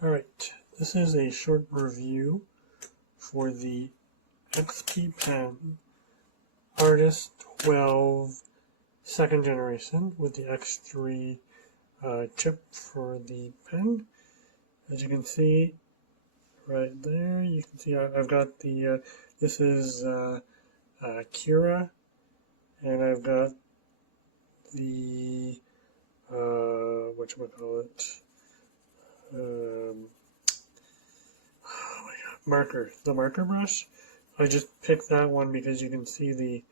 Alright, this is a short review for the XPPen Artist 12 second generation with the X3 chip for the pen. As you can see right there, you can see I've got the, this is Kira, and I've got the, whatchamacallit, oh my God, the marker brush. I just picked that one because you can see the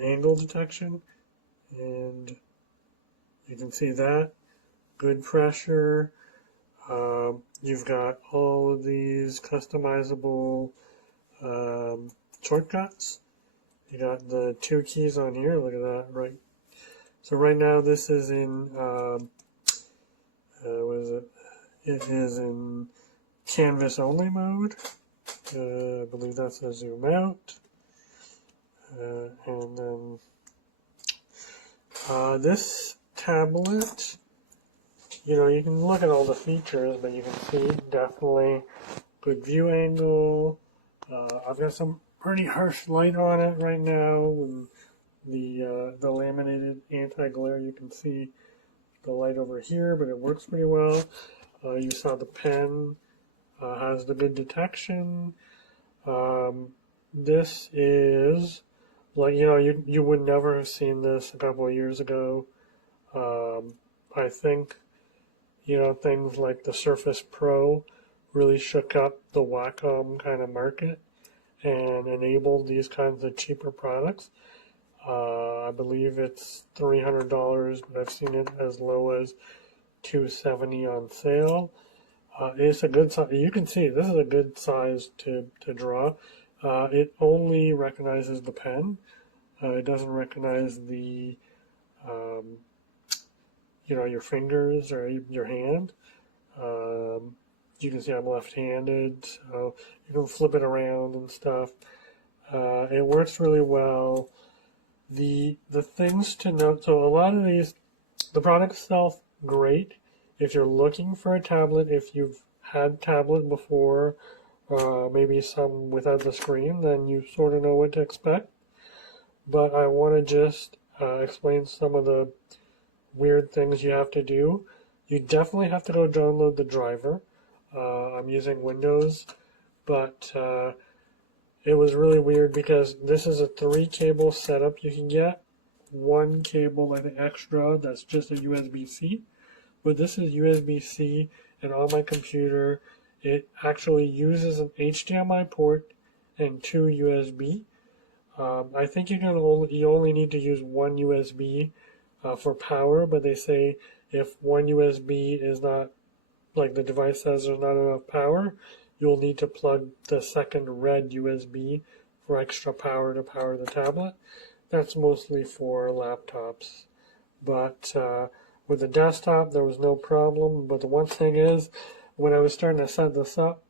angle detection, and you can see that good pressure. You've got all of these customizable shortcuts. You got the 2 keys on here. Look at that, right? So right now this is in what is it? It is in canvas only mode. I believe that's a zoom out. And then this tablet, you can look at all the features, but you can see definitely good view angle. I've got some pretty harsh light on it right now. And the laminated anti-glare, you can see the light over here, but it works pretty well. You saw the pen has the good detection. This is like, you would never have seen this a couple of years ago. I think, things like the Surface Pro really shook up the Wacom kind of market and enabled these kinds of cheaper products. I believe it's $300, but I've seen it as low as $270 on sale. It's a good size. You can see this is a good size to draw. It only recognizes the pen. It doesn't recognize the, your fingers or your hand. You can see I'm left-handed, so you can flip it around and stuff. It works really well. The things to note, so a lot of these, the product itself, great. If you're looking for a tablet, if you've had tablet before, maybe some without the screen, then you sort of know what to expect. But I want to just explain some of the weird things you have to do. You definitely have to go download the driver. I'm using Windows, but it was really weird because this is a 3-cable setup you can get. 1 cable like the extra, that's just a USB-C. But this is USB-C, and on my computer, it actually uses an HDMI port and 2 USB. I think you only need to use 1 USB for power, but they say if 1 USB is not, like the device says there's not enough power, you'll need to plug the second red USB for extra power to power the tablet. That's mostly for laptops. But with the desktop, there was no problem. But the one thing is, when I was starting to set this up,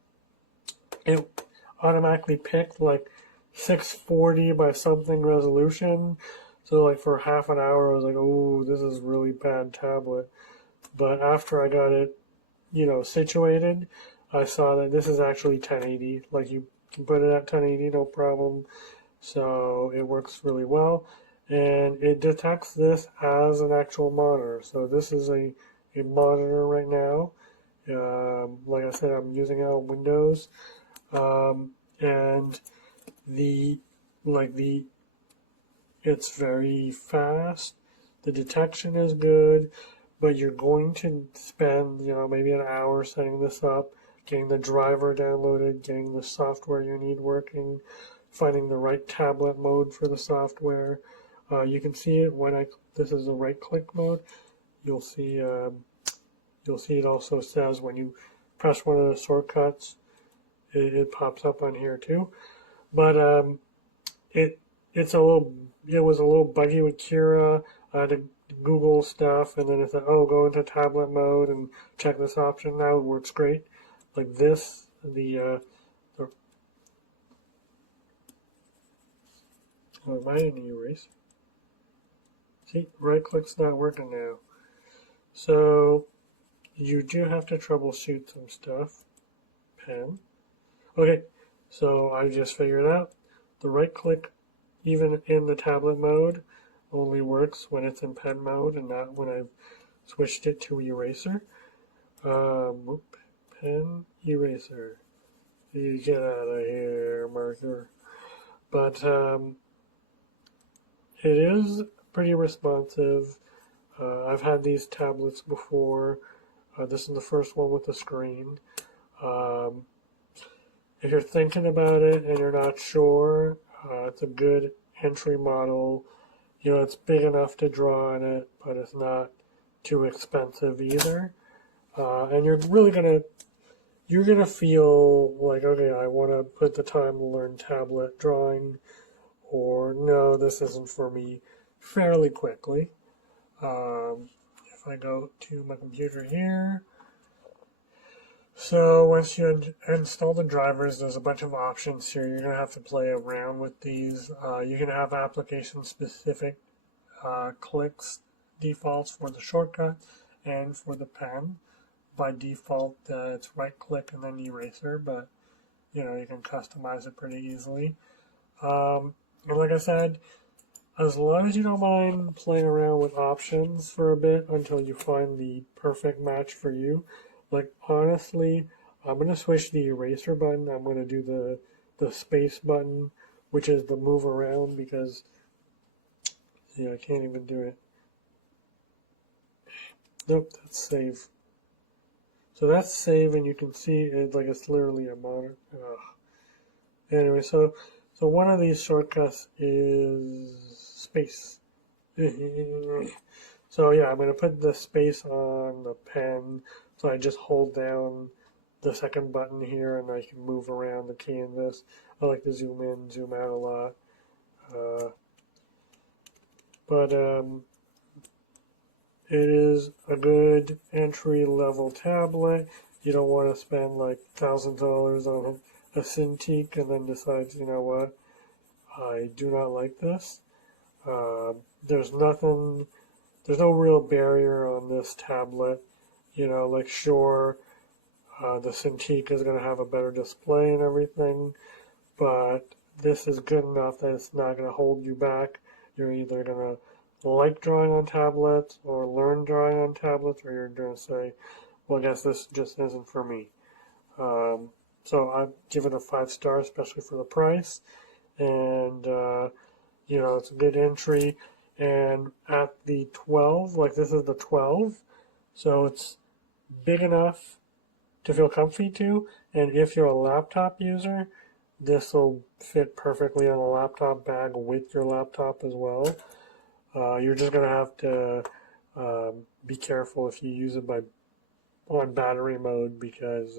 it automatically picked like 640 by something resolution. So like for half an hour, I was like, oh, this is really bad tablet. But after I got it, situated, I saw that this is actually 1080. Like you can put it at 1080, no problem. So it works really well. And it detects this as an actual monitor. So this is a monitor right now. Like I said, I'm using it on Windows. And it's very fast. The detection is good, but you're going to spend, maybe an hour setting this up, getting the driver downloaded, getting the software you need working, finding the right tablet mode for the software. You can see it when this is the right-click mode. You'll see it also says when you press one of the shortcuts, it pops up on here too. But it was a little buggy with Kira. I had to Google stuff, and then it said, oh, go into tablet mode and check this option. Now it works great. Like this, oh, am I in the erase? See, right click's not working now. So you do have to troubleshoot some stuff. Pen. Okay, so I just figured out the right click, even in the tablet mode, only works when it's in pen mode and not when I've switched it to eraser. Pen, eraser. You get out of here, marker. But it is pretty responsive. I've had these tablets before. This is the first one with the screen. If you're thinking about it and you're not sure, it's a good entry model. You know, it's big enough to draw on it, but it's not too expensive either. And you're gonna feel like, okay, I want to put the time to learn tablet drawing, or no, this isn't for me, fairly quickly. If I go to my computer here, so once you install the drivers, there's a bunch of options here. You're going to have to play around with these. You can have application-specific clicks, defaults for the shortcut and for the pen. By default, it's right-click and then eraser, but you know, you can customize it pretty easily. And like I said, as long as you don't mind playing around with options for a bit until you find the perfect match for you. Like, honestly, I'm going to switch the eraser button. I'm going to do the space button, which is the move around, because, see, I can't even do it. Nope, that's save. So that's save, and you can see it like it's literally a monitor. Anyway, so one of these shortcuts is space. So yeah, I'm going to put the space on the pen. So I just hold down the second button here and I can move around the canvas. I like to zoom in, zoom out a lot. But it is a good entry-level tablet. You don't want to spend like thousands of dollars on a Cintiq and then decide, you know what, I do not like this. There's no real barrier on this tablet. You know, like sure, the Cintiq is going to have a better display and everything, but this is good enough that it's not going to hold you back. You're either going to like drawing on tablets or learn drawing on tablets, or you're going to say, well, I guess this just isn't for me. So I'd give it a 5 stars, especially for the price. And, you know, it's a good entry. And at the 12, like this is the 12, so it's big enough to feel comfy to, and if you're a laptop user, this will fit perfectly on a laptop bag with your laptop as well. You're just going to have to be careful if you use it on battery mode, because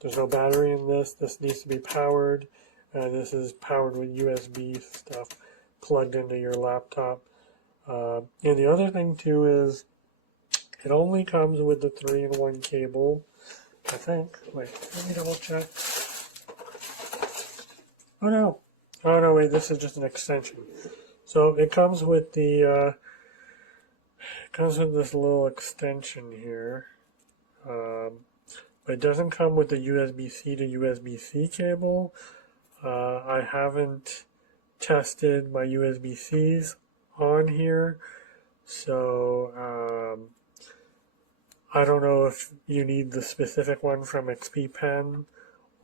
there's no battery in this. This needs to be powered, and this is powered with USB stuff plugged into your laptop. And the other thing too is it only comes with the 3-in-1 cable, I think. Wait, let me double check. Oh no, wait, this is just an extension. So it comes with the, it comes with this little extension here. But it doesn't come with the USB-C to USB-C cable. I haven't tested my USB-Cs on here, so I don't know if you need the specific one from XPPen,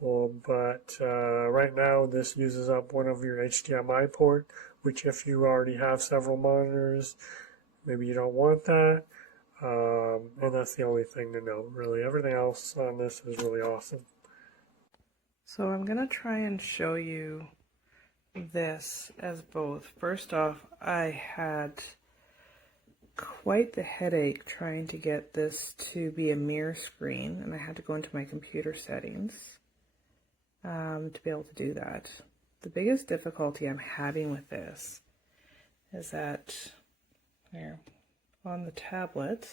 but right now this uses up one of your HDMI port, which if you already have several monitors, maybe you don't want that. And that's the only thing to note, really. Everything else on this is really awesome. So I'm going to try and show you this as both. First off, I had quite the headache trying to get this to be a mirror screen, and I had to go into my computer settings to be able to do that. The biggest difficulty I'm having with this is that here on the tablet,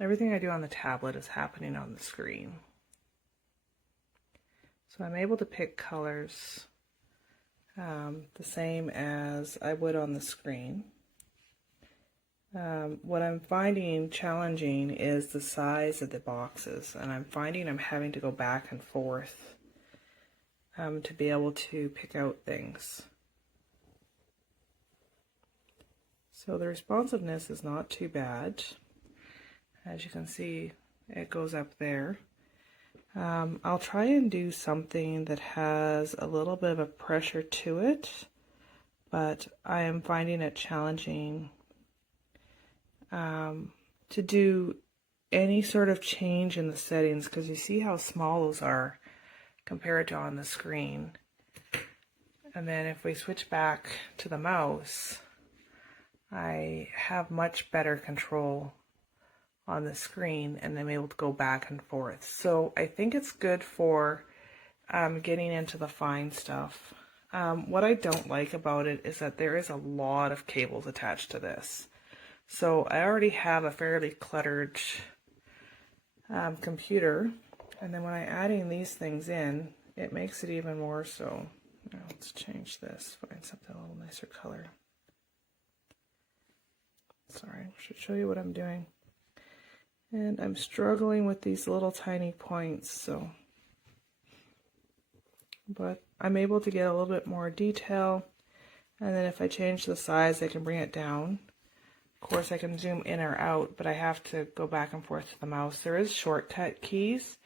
everything I do on the tablet is happening on the screen. So I'm able to pick colors the same as I would on the screen. What I'm finding challenging is the size of the boxes, and I'm finding I'm having to go back and forth to be able to pick out things. So the responsiveness is not too bad. As you can see, it goes up there. I'll try and do something that has a little bit of a pressure to it, but I am finding it challenging to do any sort of change in the settings, because you see how small those are compared to on the screen. And then if we switch back to the mouse, I have much better control on the screen, and I'm able to go back and forth. So I think it's good for getting into the fine stuff. What I don't like about it is that there is a lot of cables attached to this. So I already have a fairly cluttered computer, and then when I'm adding these things in, it makes it even more so. Now let's change this, find something a little nicer color. Sorry, I should show you what I'm doing. And I'm struggling with these little tiny points, so. But I'm able to get a little bit more detail, and then if I change the size, I can bring it down. Of course, I can zoom in or out, but I have to go back and forth to the mouse. There is shortcut keys,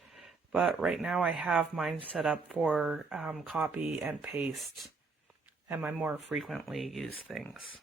but right now I have mine set up for copy and paste and my more frequently used things.